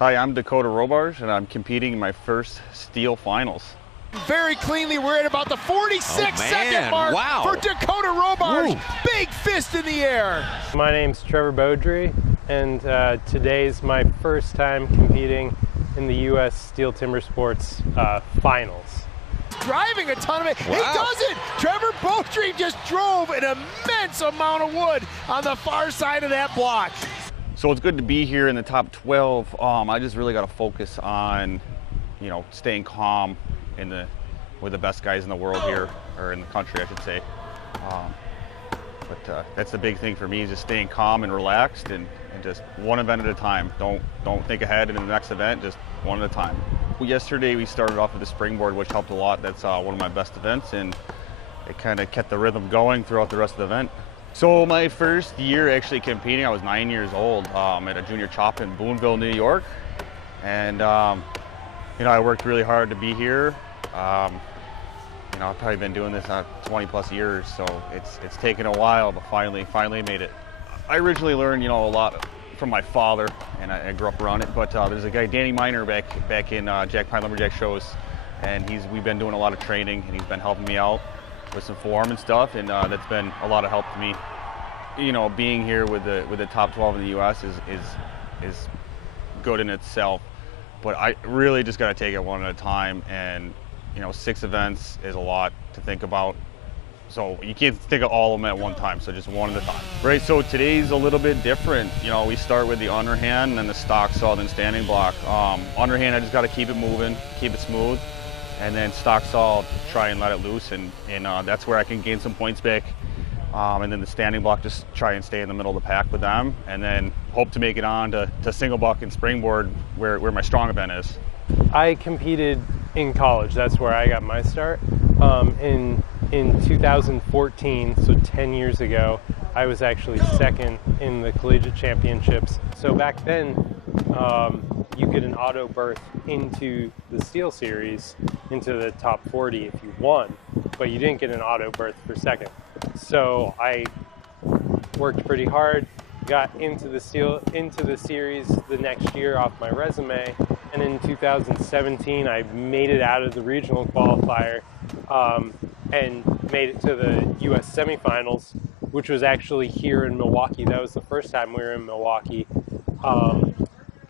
Hi, I'm Dakota Robarge, and I'm competing in my first STIHL finals. Very cleanly, we're at about the 46-second mark for Dakota Robarge. Big fist in the air. My name's Trevor Beaudry, and today's my first time competing in the U.S. STIHL TIMBERSPORTS finals. Driving a ton of it. He does it. Trevor Beaudry just drove an immense amount of wood on the far side of that block. So it's good to be here in the top 12. I just really got to focus on, staying calm with the best guys in the world here, or in the country, I should say. But that's the big thing for me, is just staying calm and relaxed, and just one event at a time. Don't think ahead in the next event, just one at a time. Yesterday we started off with the springboard, which helped a lot. That's one of my best events, and it kind of kept the rhythm going throughout the rest of the event. So my first year actually competing, I was 9 years old at a junior chop in Boonville, New York. And I worked really hard to be here. I've probably been doing this 20 plus years, so it's taken a while, but finally made it. I originally learned, a lot from my father, and I grew up around it, but there's a guy, Danny Miner, back in Jack Pine Lumberjack shows, and we've been doing a lot of training, and he's been helping me out with some form and stuff, and that's been a lot of help to me. Being here with the top 12 in the U.S. is good in itself, but I really just got to take it one at a time, and 6 events is a lot to think about. So you can't think of all of them at one time, so just one at a time. Right, so today's a little bit different. We start with the underhand, and then the stock saw, then standing block. Underhand, I just got to keep it moving, keep it smooth, and then stock saw, try and let it loose, and that's where I can gain some points back. And then the standing block, just try and stay in the middle of the pack with them, and then hope to make it on to single buck and springboard, where my strong event is. I competed in college. That's where I got my start. In 2014, so 10 years ago, I was actually second in the collegiate championships. So back then, you get an auto berth into the STIHL series, into the top 40 if you won, but you didn't get an auto berth for second. So I worked pretty hard, got into the series the next year off my resume, and in 2017 I made it out of the regional qualifier and made it to the U.S. semifinals, which was actually here in Milwaukee. That was the first time we were in Milwaukee,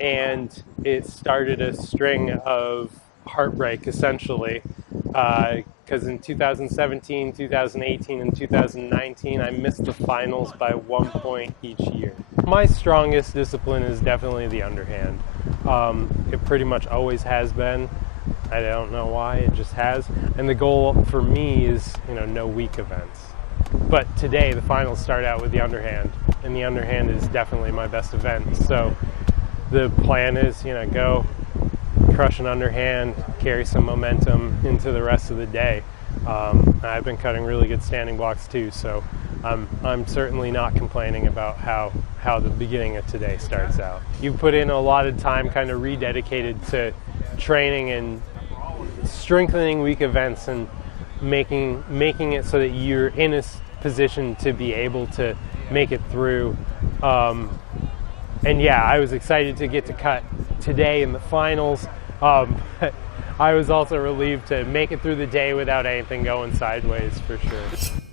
and it started a string of heartbreak, essentially, because in 2017, 2018, and 2019, I missed the finals by 1 point each year. My strongest discipline is definitely the underhand. It pretty much always has been. I don't know why, it just has. And the goal for me is, no weak events. But today, the finals start out with the underhand, and the underhand is definitely my best event. So the plan is, go crush an underhand, carry some momentum into the rest of the day. I've been cutting really good standing blocks too, so I'm certainly not complaining about how the beginning of today starts out. You've put in a lot of time kind of rededicated to training and strengthening weak events and making it so that you're in a position to be able to make it through. And yeah, I was excited to get to cut today in the finals. I was also relieved to make it through the day without anything going sideways, for sure.